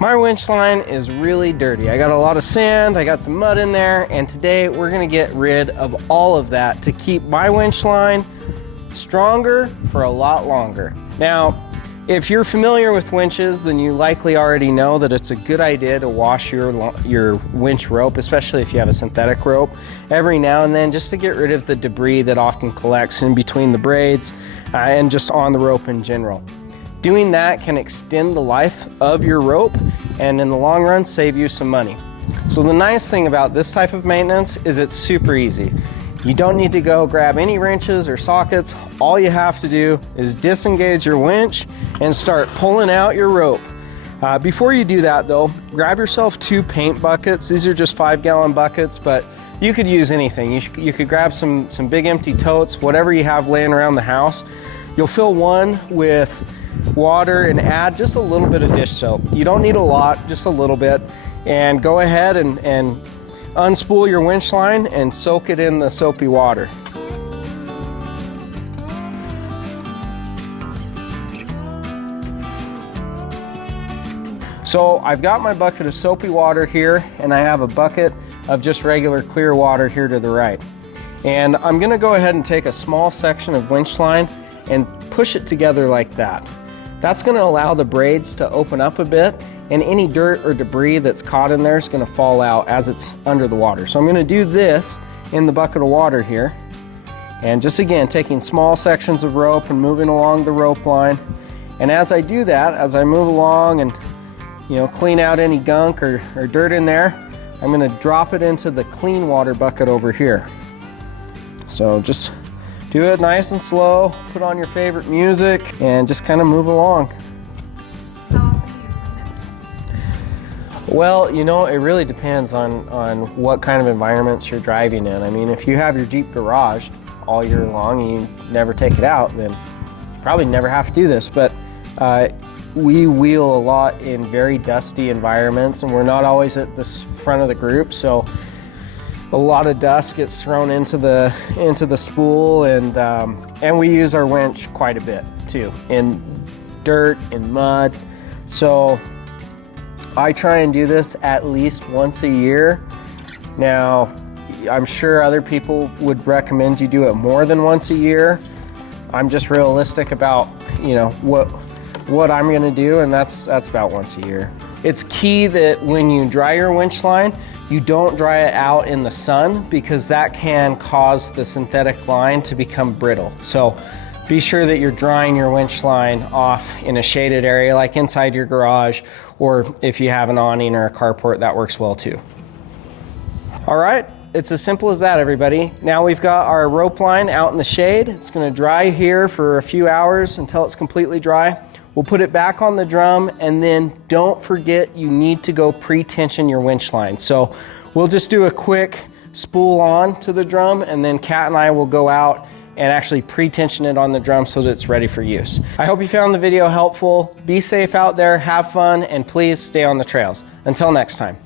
My winch line is really dirty. I got a lot of sand, I got some mud in there, and today we're gonna get rid of all of that to keep my winch line stronger for a lot longer. Now, if you're familiar with winches, then you likely already know that it's a good idea to wash your winch rope, especially if you have a synthetic rope, every now and then, just to get rid of the debris that often collects in between the braids and just on the rope in general. Doing that can extend the life of your rope and in the long run save you some money. So the nice thing about this type of maintenance is it's super easy. You don't need to go grab any wrenches or sockets. All you have to do is disengage your winch and start pulling out your rope. Before you do that though, grab yourself 2 paint buckets. These are just 5-gallon buckets, but you could use anything. You could grab some big empty totes, whatever you have laying around the house. You'll fill one with water and add just a little bit of dish soap. You don't need a lot, just a little bit. And go ahead and unspool your winch line and soak it in the soapy water. So I've got my bucket of soapy water here, and I have a bucket of just regular clear water here to the right. And I'm gonna go ahead and take a small section of winch line and push it together like that. That's gonna allow the braids to open up a bit, and any dirt or debris that's caught in there is gonna fall out as it's under the water. So I'm gonna do this in the bucket of water here. And just again, taking small sections of rope and moving along the rope line. And as I do that, as I move along and clean out any gunk or dirt in there, I'm gonna drop it into the clean water bucket over here. So just do it nice and slow, put on your favorite music, and just kind of move along. How often do you clean it? Well, it really depends on what kind of environments you're driving in. I mean, if you have your Jeep garaged all year long and you never take it out, then you probably never have to do this. But we wheel a lot in very dusty environments, and we're not always at the front of the group, so a lot of dust gets thrown into the spool, and we use our winch quite a bit too, in dirt, in mud. So I try and do this at least once a year. Now, I'm sure other people would recommend you do it more than once a year. I'm just realistic about what I'm gonna do, and that's about once a year. It's key that when you dry your winch line, you don't dry it out in the sun, because that can cause the synthetic line to become brittle. So be sure that you're drying your winch line off in a shaded area, like inside your garage, or if you have an awning or a carport, that works well too. All right, it's as simple as that, everybody. Now we've got our rope line out in the shade. It's gonna dry here for a few hours until it's completely dry. We'll put it back on the drum, and then don't forget you need to go pre-tension your winch line. So we'll just do a quick spool on to the drum, and then Kat and I will go out and actually pre-tension it on the drum so that it's ready for use. I hope you found the video helpful. Be safe out there, have fun, and please stay on the trails. Until next time.